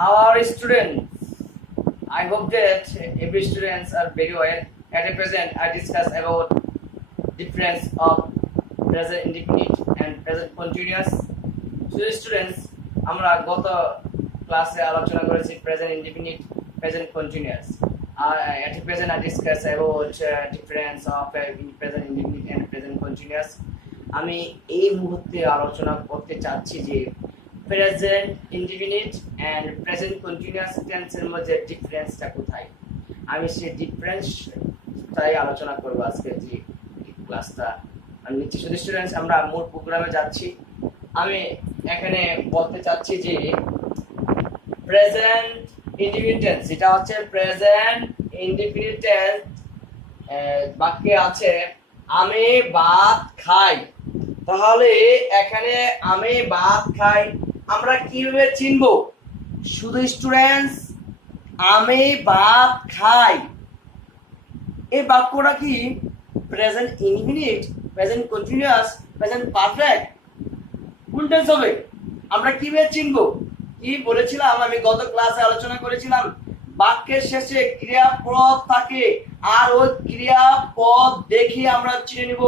Our students, I hope that every students are very well. At present, I discuss about difference of present indefinite and present continuous. So students, আমরা গত ক্লাসে আলোচনা করেছি present indefinite, present continuous. At present, I discuss about difference of present indefinite and present continuous. আমি এই মুহূর্তে আলোচনা করতে চাচ্ছি যে present indefinite and present continuous টেন্সের মধ্যে ডিফারেন্সটা কোথায়। আমি সেই ডিফারেন্সটাই আলোচনা করব আজকে যে ক্লাসটা। আমি নিচ্ছি শুধু স্টুডেন্টস, আমরা মূল প্রোগ্রামে যাচ্ছি। আমি এখানে বলতে চাচ্ছি যে প্রেজেন্ট ইনডিফিনিট টেন্স, এটা হচ্ছে প্রেজেন্ট ইনডিফিনিট টেন্স। বাক্যে আছে আমি ভাত খাই, তাহলে এখানে আমি ভাত খাই আমরা কিভাবে চিনবো? শুধু স্টুডেন্টস আমি ভাত খাই, এই বাক্যটা কি present indefinite, present continuous, present perfect, কোন টেন্স হবে? আমরা কিভাবে চিনবো? কি বলেছিলাম আমি গত ক্লাসে আলোচনা করেছিলাম, বাক্যের শেষে ক্রিয়াপদ থাকে আর ওই ক্রিয়াপদ দেখে আমরা চিনে নিব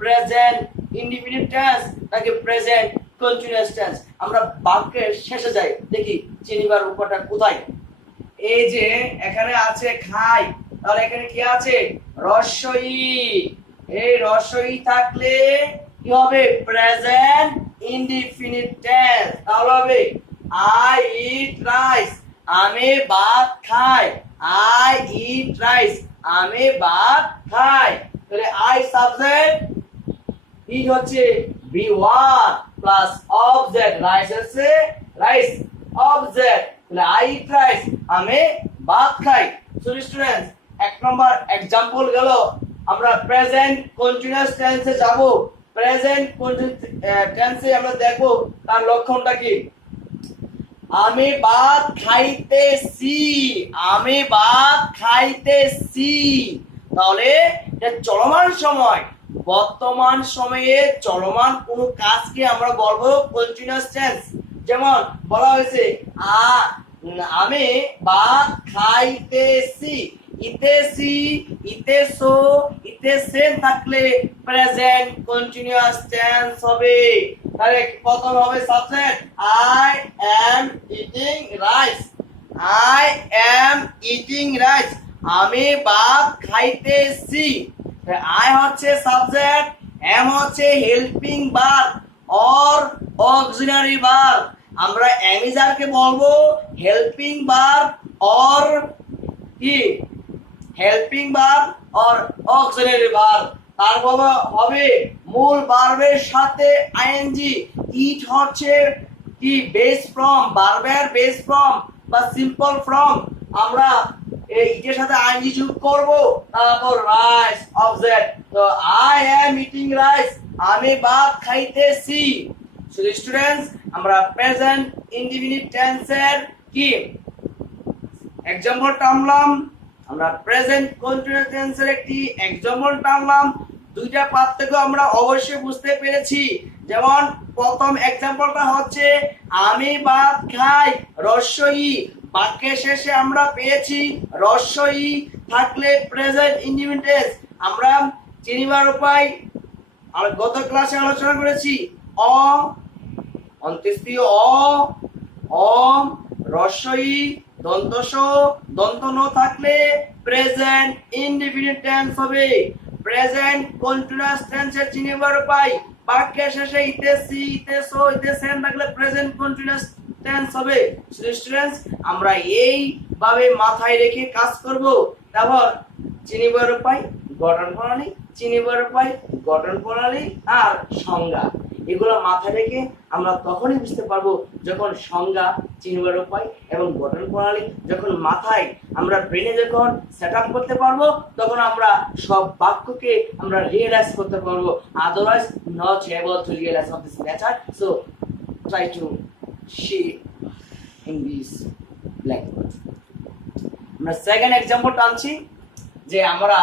প্রেজেন্ট ইনডিফিনিট টেন্স নাকি প্রেজেন্ট কন্টিনিউয়াস টেন্স। আমরা বাক্যের শেষে যাই, দেখি চিনিবার উপায়টা কোথায়। এই যে এখানে আছে খাই, তাহলে এখানে কি আছে? রস্বই। এই রস্বই থাকলে কি হবে? Present indefinite tense. তাহলে হবে আই ইট রাইস, আমি ভাত খাই। আই ইট রাইস, আমি ভাত খাই। তাহলে আই সাবজেক্ট, ইট হচ্ছে V1 প্লাস অবজেক্ট, রাইস হচ্ছে রাইস অবজেক্ট। তাহলে আই ইট রাইস, আমি ভাত খাই। সো স্টুডেন্টস, এক নম্বর एग्जांपल গেল। আমরা প্রেজেন্ট কন্টিনিউয়াস টেন্সে যাব। প্রেজেন্ট টেন্সে আমরা দেখব তার লক্ষণটা কি। আমি ভাত খাইতেছি, আমি ভাত খাইতেছি। তাহলে এটা চলমান সময়, বর্তমান সময়ে চলমান কোন কাজকে আমরা বলবো কন্টিনিউয়াস টেন্স। যেমন বলা হয়েছে আমি ভাত খাইতেছি, ইতেছি, ইতেছো, ইতেছেন থাকলে প্রেজেন্ট কন্টিনিউয়াস টেন্স হবে। তাহলে প্রথম হবে subject I am eating rice, I am eating rice, আমি ভাত খাইতেছি। আই হচ্ছে সাবজেক্ট, এম হচ্ছে helping verb or auxiliary verb. আমরা এমিজারকে বলবো হেল্পিং ভার্ব অর কি helping verb or auxiliary verb. তারপর হবে মূল ভার্বের সাথে আইএনজি। ইট হচ্ছে কি বেস ফর্ম, ভার্বের বেস ফর্ম বা সিম্পল ফর্ম। আমরা এই ইটের সাথে আইএনজি যোগ করব। তারপর রাইস অবজেক্ট, তো আই এম ইটিং রাইস, আমি ভাত খাইতেছি। সো স্টুডেন্টস, আমরা প্রেজেন্ট ইনডিফিনিট টেন্সের কি एग्जांपल টানলাম, আমরা প্রেজেন্ট কন্টিনিউয়াস টেন্সের একটি एग्जांपल টানলাম। দুইটা পার্থক্য আমরা অবশ্যই বুঝতে পেরেছি। যেমন প্রথম एग्जांपलটা হচ্ছে আমি ভাত খাই, রস্বই। বাক্যের শেষে আমরা পেয়েছি রস্বই থাকলে প্রেজেন্ট ইনডিফিনিট টেন্স। আমরা চিনিবার উপায় আর গত ক্লাসে আলোচনা করেছি। অ অন্ত্যেষ্টিয় অ, অম, রস্বই, দন্তস, দন্ত ন থাকলে প্রেজেন্ট ইনডিফিনিট টেন্স হবে। প্রেজেন্ট কন্টিনিউয়াস টেন্সের চিনিবার উপায় বাক্যের শেষে ইতেছি, ইতেছো, ইতেছেন থাকলে প্রেজেন্ট কন্টিনিউয়াস টেন্স হবে। স্টুডেন্টস, আমরা এইভাবে মাথায় রেখে কাজ করব। তারপর চিনিবার উপায়, গঠন প্রণালী, চিনিবার উপায়, গঠন প্রণালী আর সংজ্ঞা, এগুলো মাথায় রেখে আমরা তখনই বুঝতে পারবো যখন সংজ্ঞা, চিনিবার উপায় এবং গঠন প্রণালী যখন মাথায় আমরা ব্রেনে যখন সেট আপ করতে পারবো, তখন আমরা সব বাক্যকে আমরা রিয়েলাইজ করতে পারবো। Otherwise not able to realise of this matter. So try to see in this blackboard. আমরা সেকেন্ড एग्जांपल টানছি যে আমরা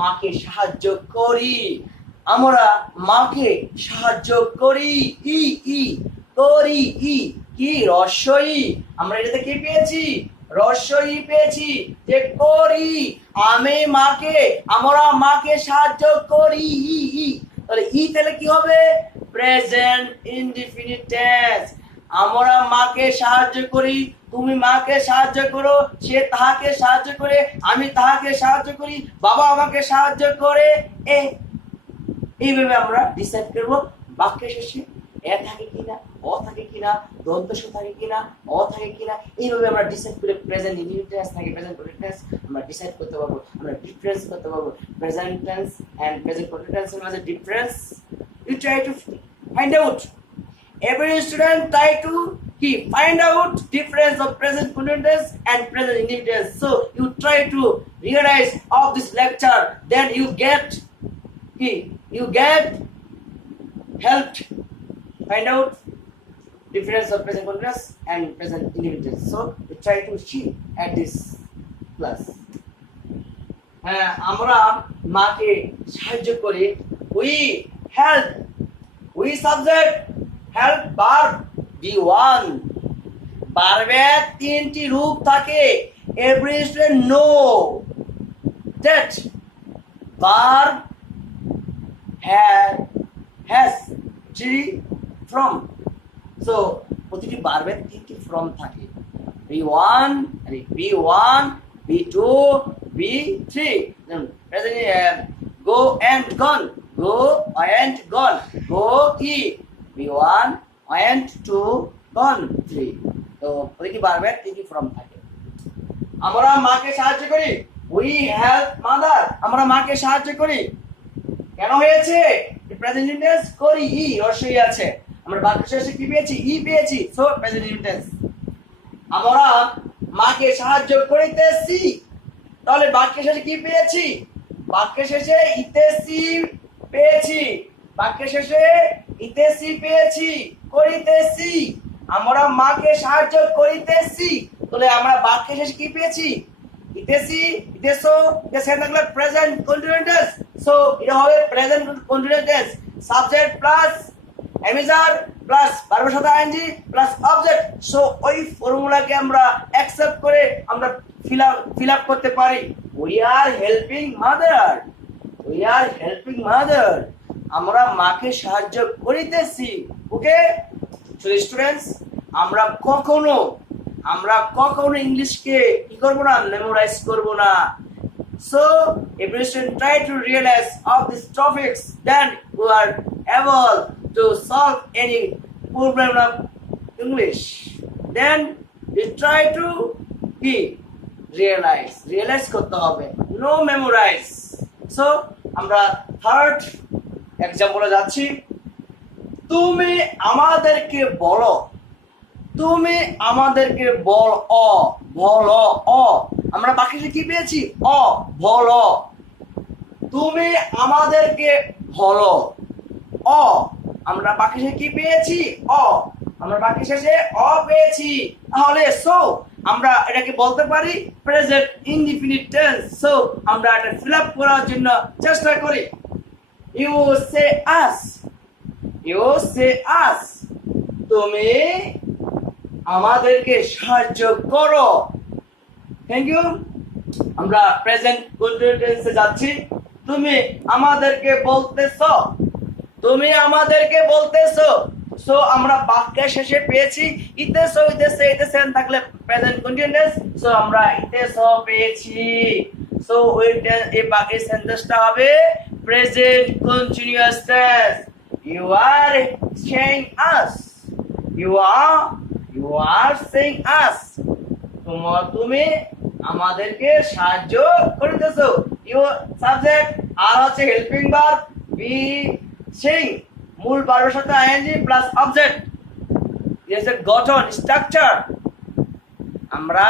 মাকে সাহায্য করি, আমরা মাকে সাহায্য করি। ই ই করি, ই কি রস্যই, আমরা এটাতে কি পেয়েছি, রস্যই পেয়েছি, যে করি, আমি মাকে, আমরা মাকে সাহায্য করি, তাহলে তাহলে কি হবে, প্রেজেন্ট ইনডিফিনিট টেন্স। আমরা মাকে সাহায্য করি, তুমি মাকে সাহায্য করো, সে তাহাকে সাহায্য করে, আমি তাহাকে সাহায্য করি, বাবা আমাকে সাহায্য করে। এইভাবে আমরা ডিসাইড করবো বাক্যের শেষে এ থাকে কিনা, অ থাকে কিনা, দন্তস্ব থাকে কিনা, অ থাকে কিনা। এইভাবে আমরা ডিসাইড করে প্রেজেন্ট ইনডিফিনিট টেন্স থাকে প্রেজেন্ট কন্টিনিউয়াস টেন্স আমরা ডিসাইড করতে পারবো, আমরা ডিফারেন্স করতে পারবো present tense and present continuous টেন্সের মাঝে difference. You try to find out, every student try to find out difference of present continuous tense and present indefinite tense. So you try to realize of this lecture, then you get helped find out difference of present continuous and present indefinite tense. So you try to see at this class. আমরা মাকে সাহায্য করি, we help, we subject, help verb be1। ভার্বের তিনটি রূপ থাকে, every student know that verb has three from, so প্রতিটি ভার্বের তিনটি from থাকে, b1, b2, b3। present go and gone, go and gone, go কি b1 and 2 gone 3। তো প্রতিটি ভার্বের তিনটি ফর্ম থাকে। আমরা মাকে সাহায্য করি, we help mother, আমরা মাকে সাহায্য করি। কেন হয়েছে, প্রেজেন্ট টেন্স করি, রস্যই আছে, আমরা বাক্য শেষে কি পেয়েছি, পেয়েছি, সো প্রেজেন্ট টেন্স। আমরা মাকে সাহায্য করিতেছি, তাহলে বাক্য শেষে কি পেয়েছি, বাক্য শেষে ইতেছি পেয়েছি, বাক্য শেষে ইতেছি পেয়েছি, করিতেছি, আমরা মাকে সাহায্য করিতেছি, তাহলে আমরা বাক্য শেষে কি পেয়েছি, ইতেছি, ইতেছো, ইতেছে থাকলে প্রেজেন্ট কন্টিনিউয়াস টেন্স, সো এটা হবে present continuous tense, subject plus am is are plus ভার্বের সাথে আইএনজি প্লাস অবজেক্ট। সো ওই ফর্মুলাকে আমরা অ্যাকসেপ্ট করে আমরা ফিল আপ করতে পারি, we are helping mother, we are helping mother, আমরা মাকে সাহায্য করিতেছি। ওকে স্টুডেন্টস, আমরা কখনো ইংলিশকে কি করব না, মেমোরাইজ করব না। So every student try to realize of these topics, then you are able to solve any problem of English. Then you try to realize করতে হবে, no memorize. So আমরা থার্ড এক্সাম্পলে যাচ্ছি, তুমি আমাদেরকে বলো, তুমি আমাদেরকে বলো, আমরা বাকি কি পেয়েছি, বলো, তুমি আমাদেরকে বলো, আমরা বাকি কি পেয়েছি, আমরা বাকি শেষে পেয়েছি, তাহলে সো আমরা এটাকে বলতে পারি প্রেজেন্ট ইনডিফিনিট টেন্স। সো আমরা এটা ফিল আপ করার জন্য চেষ্টা করি, ইউ সে আস, তুমি আমাদেরকে সাহায্য করো। Thank you. আমরা প্রেজেন্ট কন্টিনিউয়াস টেন্সে যাচ্ছি, তুমি আমাদেরকে বলতেছো, তুমি আমাদেরকে বলতেছো, সো আমরা বাক্যের শেষে পেয়েছি ইতেছো, ইতেছে থাকলে প্রেজেন্ট কন্টিনিউয়াস, সো আমরা ইতেছো পেয়েছি। সো এই বাক্যের সেন্টেন্সটা হবে present continuous tense. You are saying us, you are saying us, তুমি আমাদেরকে সাহায্য করিতেছো, ইউ সাবজেক্ট, আর হচ্ছে হেল্পিং ভার্ব, বি সেইং, মূল ভার্বের সাথে আইএনজি প্লাস অবজেক্ট, এর গঠন স্ট্রাকচার। আমরা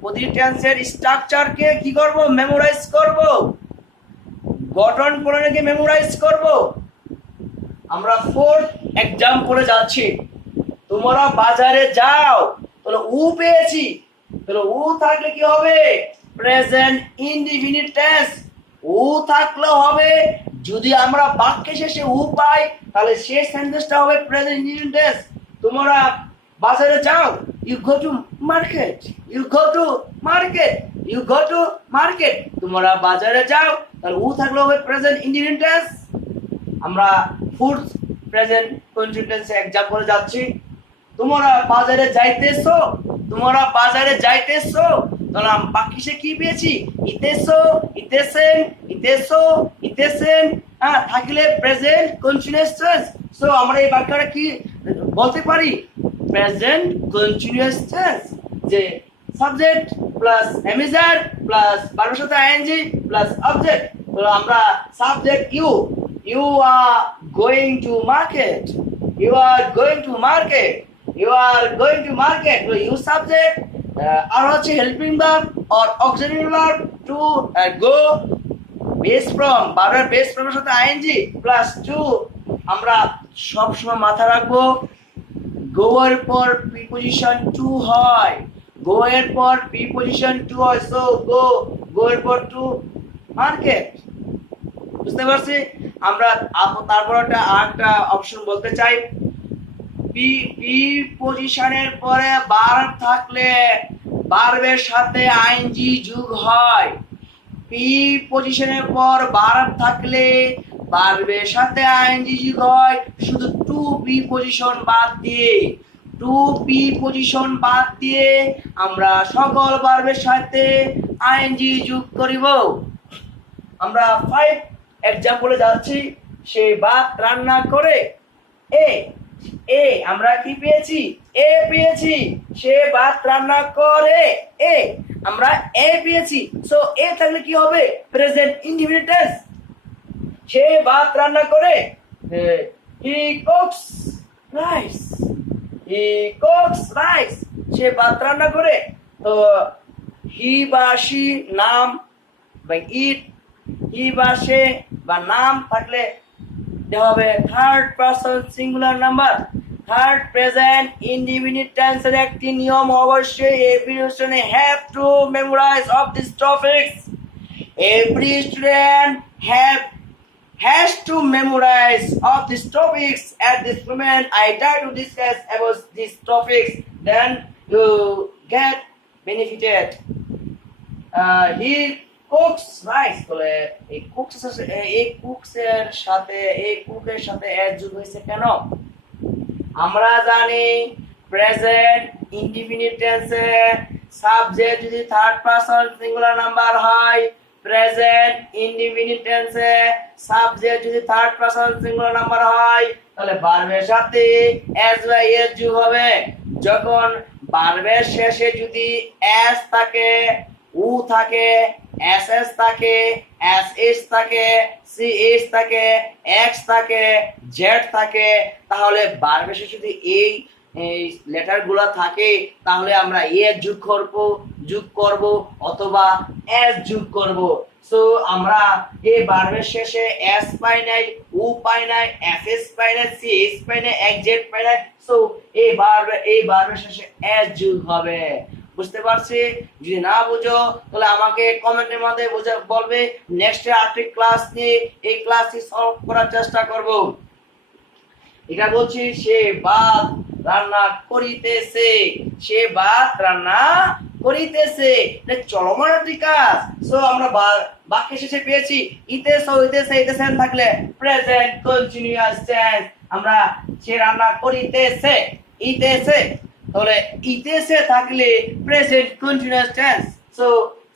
প্রতি টেন্সের স্ট্রাকচারকে কি করব, মেমোরাইজ করব, গঠন প্রণালীকে মেমোরাইজ করব। আমরা ফোর্থ এক্সাম্পলে যাচ্ছি, তোমরা বাজারে যাও, তাহলে পেয়েছি, তাহলে থাকলে কি হবে, প্রেজেন্ট ইনডিফিনিট টেন্স, থাকলে হবে, যদি আমরা বাক্যের শেষে পাই তাহলে সেই সেন্টেন্সটা হবে প্রেজেন্ট ইনডিফিনিট টেন্স। তোমরা বাজারে যাও, you go to market, you go to market, you go to market. তোমরা বাজারে যাও, তাহলে উ থাকলো হবে প্রেজেন্ট ইন্ডিপেন্ডেন্ট টেন্স। আমরা ফুড প্রেজেন্ট কন্টিনিউয়াস এক্সাম্পলে যাচ্ছি। তোমরা বাজারে যাইতেছো, তোমরা বাজারে যাইতেছো, তাহলে বাকি সে কি পেয়েছি? ইতেছো, ইতেছেন, ইতেছো, ইতেছেন। হ্যাঁ, থাকলে প্রেজেন্ট কন্টিনিউয়াস টেন্স। সো আমরা এই বাক্যটা কি বলতে পারি? প্রেজেন্ট কন্টিনিউয়াস টেন্স, যে সাবজেক্ট প্লাস এমিজার প্লাস ভার্বের সাথে আইএনজি প্লাস অবজেক্ট। তো আমরা subject you, you are going to market, you are going to market, you are going to market. তো ইউ সাবজেক্ট আর হচ্ছে helping verb or auxiliary verb to go, base from, ভার্বের base ফ্রমের সাথে ING plus two. আমরা সব সময় মাথা রাখবো গো এর পর প্রিপজিশন টু হয়, গো এর পর প্রিপজিশন টু হয়। সো গো, গো এর পর টু মার্কেট। বুঝতে পারছি? আমরা তারপর একটা অপশন বলতে চাই, প্রিপজিশনের পরে ভার্ব থাকলে ভার্বের সাথে আইএনজি যোগ হয়। প্রিপজিশনের পর ভার্ব থাকলে ভার্বের সাথে আইএনজি যোগ হয় শুধু টু প্রিপজিশন বাদ দিয়ে। টু প্রিপজিশন বাদ দিয়ে আমরা সকল ভার্বের সাথে আইএনজি যোগ করিব। আমরা 5 এক্সাম্পলে যাচ্ছি। সে ভাত রান্না করে। এ, এ আমরা কি পেয়েছি? এ পেয়েছি। সে ভাত রান্না করে। এ আমরা এ পেয়েছি। সো এ থাকলে কি হবে? Present independent tense. সে ভাত রান্না করে। হি কুকস রাইস, হি কুকস রাইস। সে ভাত রান্না করে। তো হি বা শি নাম বা ইট, হি বা সে বা নাম থাকলে দেওয়া হবে third person singular number. Third present independent টেন্সের একটি নিয়ম অবশ্যই every student have to memorise of this topics. Every student has to memorize of these topics. At this moment I try to discuss about these topics, then you get benefited. He cooks rice, বলে এই কুকের সাথে এর যোগ হয়েছে কেন? আমরা জানি present independent টেন্সে সাবজেক্ট যদি থার্ড পারসন সিঙ্গুলার নাম্বার হয়, প্রেজেন্ট ইন্ডিপেন্ডেন্ট টেন্সে সাবজেক্ট যদি থার্ড পারসন সিঙ্গুলার নাম্বার হয়, তাহলে ভার্বের সাথে এস বা এস যোগ হবে। যখন ভার্বের শেষে যদি এস থাকে, উ থাকে, এস এস থাকে, এস এস থাকে, সি এস থাকে, এক্স থাকে, জেড থাকে, তাহলে ভার্বের শেষে যদি এই লেটার গুলা থাকে তাহলে আমরা এ যোগ করব অথবা এস যোগ করব। সো আমরা এই ভার্বের শেষে এস পাই নাই, উ পাই নাই, এস এস পাই নাই, সি এস পাই নাই, এক্স জেড পাই নাই। সো এই ভার্বের শেষে এস যোগ হবে। বুঝতে পারছি? যদি না বুঝো তাহলে আমাকে কমেন্টের মধ্যে বলবে। নেক্সট আরেকটি ক্লাস নিয়ে এই ক্লাসটি সলভ করার চেষ্টা করব। এটা বলছি সে ভাত রান্না করিতেছে, সে ভাত রান্না করিতেছে, এটা চলমান একটি কাজ। সো আমরা বাক্যের শেষে পেয়েছি ইতেছো, ইতেছে, ইতেছেন থাকলে প্রেজেন্ট কন্টিনিউয়াস টেন্স। আমরা সে রান্না করিতেছে, ইতেছে, তাহলে ইতেছে থাকলে present continuous tense. So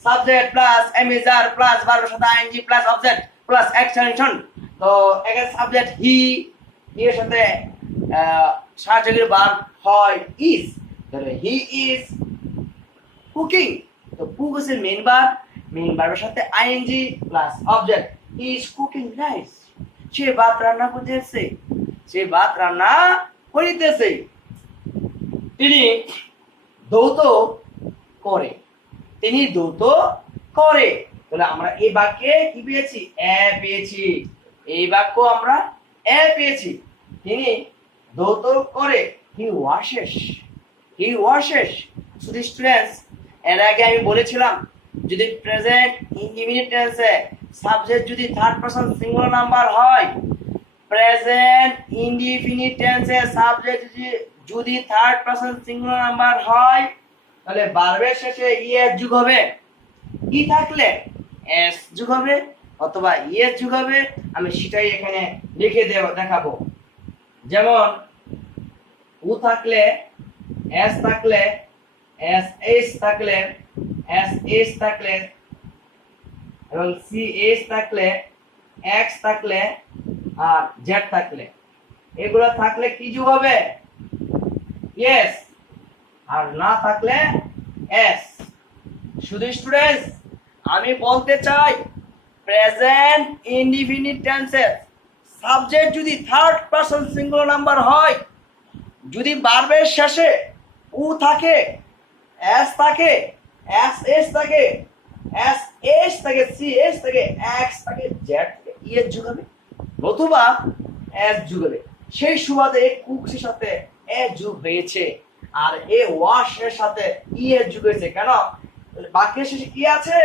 subject plus am is are plus ভার্বের সাথে ING plus object plus extension. তো এখানে সাবজেক্ট হি, এর সাথে সাহায্যকারী ভার্ব হয় ইজ। তাহলে হি ইজ কুকিং। তো কুক হচ্ছে মেইন ভার্বের সাথে ING plus object. He is cooking rice. সে ভাত রান্না করতেছে, সে ভাত রান্না করিতেছে। তিনি ধৌত করে, তিনি ধৌত করে। তাহলে আমরা এই বাক্যে কি পেয়েছি? এ পেয়েছি। এই বাক্য আমরা এ পেয়েছি। তিনি ধৌত করে, হি ওয়াশেস, হি ওয়াশেস। শুধু স্টুডেন্টস, এর আগে আমি বলেছিলাম যদি প্রেজেন্ট ইন্ডিপেন্ডেন্ট টেন্সে সাবজেক্ট যদি থার্ড পারসন সিঙ্গুলার নাম্বার হয়, প্রেজেন্ট ইন্ডিপেন্ডেন্ট টেন্সে সাবজেক্ট যদি যদি থার্ড পারসন সিঙ্গুলার নাম্বার হয় তাহলে ভার্বের শেষে ইএস যোগ হবে, কি থাকলে এস যোগ হবে অথবা ইএস যোগ হবে। আমি সেটাই এখানে লিখে দেখাবো। যেমন উ থাকলে এস থাকলে এস এইচ থাকলে এস এইচ থাকলে এবং সি এইচ থাকলে এক্স থাকলে আর জেড থাকলে, এগুলো থাকলে কি যোগ হবে ইয়েস, আর না থাকলে এস। শুধু স্টুডেন্টস আমি বলতে চাই প্রেজেন্ট ইনডিফিনিট টেন্সের সাবজেক্ট যদি থার্ড পারসন সিঙ্গুলার নাম্বার হয়, যদি ভার্বের শেষে উ থাকে, এস থাকে, এস এস থাকে, এস এস থাকে, সি এস থাকে, এক্স থাকে, জেড থাকে, ইএস যোগ হবে অথবা এস যোগ হবে। সেই সুবাদে কুকসের সাথে এ যোগ হয়েছে আর এ ওয়াশের সাথে ইএস যোগ হয়েছে। কেন? বাক্যের শেষে কি আছে?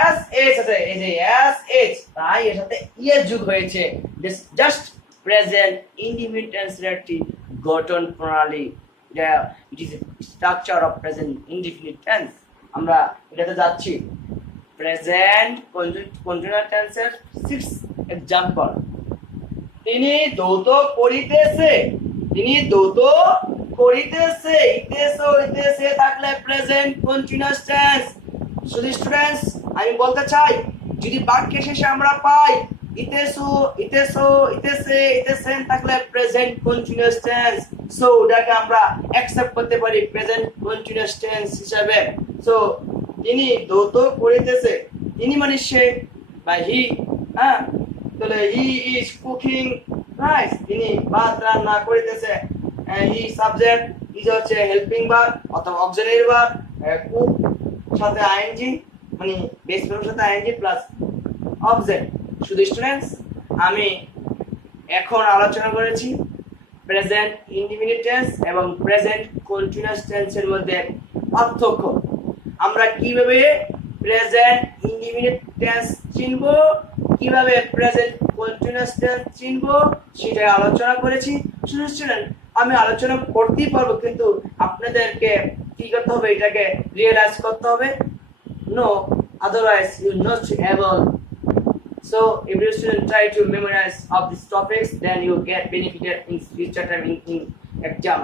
এস এইচ আছে, এই যে এস এইচ, তাই এর সাথে ইএস যোগ হয়েছে। দিস জাস্ট প্রেজেন্ট ইনডিফিনিট টেন্সের একটি গঠন প্রণালী। It is structure of present indefinite tense. আমরা এটাতে যাচ্ছি। প্রেজেন্ট কন্টিনিউয়াস টেন্সের 6 এক্সাম্পল। তিনি দৌত করিতেছে, তিনি দৌত করিতেছে, ইতেছে হইতেছে থাকলে প্রেজেন্ট কন্টিনিউয়াস টেন্স। শুধু স্টুডেন্টস আমি বলতে চাই যদি বাক্যের শেষে আমরা পাই ইতেছো ইতেছো ইতেছে ইতেছেন থাকলে প্রেজেন্ট কন্টিনিউয়াস টেন্স, সো ওটাকে আমরা অ্যাকসেপ্ট করতে পারি প্রেজেন্ট কন্টিনিউয়াস টেন্স হিসাবে। সো তিনি দৌত করিতেছে, তিনি মানে সে বা হি, হ্যাঁ, তাহলে হি ইজ কুকিং রাইস, তিনি ভাত রান্না করিতেছে। হি সাবজেক্ট, ইজ হচ্ছে হেল্পিং ভার্ব অথবা অক্সিলারি ভার্ব, কুক সাথে আইএনজি মানে বেস ভার্বের সাথে আইএনজি প্লাস অবজেক্ট। শুধু স্টুডেন্টস আমি এখন আলোচনা করেছি প্রেজেন্ট ইনডিফিনিট টেন্স এবং প্রেজেন্ট কন্টিনিউয়াস টেন্সের মধ্যে পার্থক্য। আমরা কিভাবে প্রেজেন্ট ইনডিফিনিট টেন্স চিনব, কিভাবে প্রেজেন্ট কন্টিনিউয়াস টেন্স চিনব সেটাই আলোচনা করেছি। শুধু স্টুডেন্ট আমি আলোচনা করতেই পারবো, কিন্তু আপনাদেরকে কি করতে হবে, এটাকে রিয়েলাইজ করতে হবে। No, otherwise you not able. So if you student try to memorize of these topics, then you get benefited in future time in exam.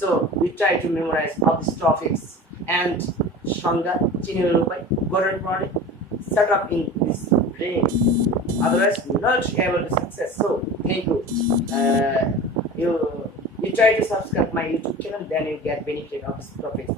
So we try to memorize of these topics and Shanga Chinurupay Gordon Project set up in this brain. Otherwise you not able to success. So thank you. You try to subscribe my YouTube channel, then you get benefit of these topics.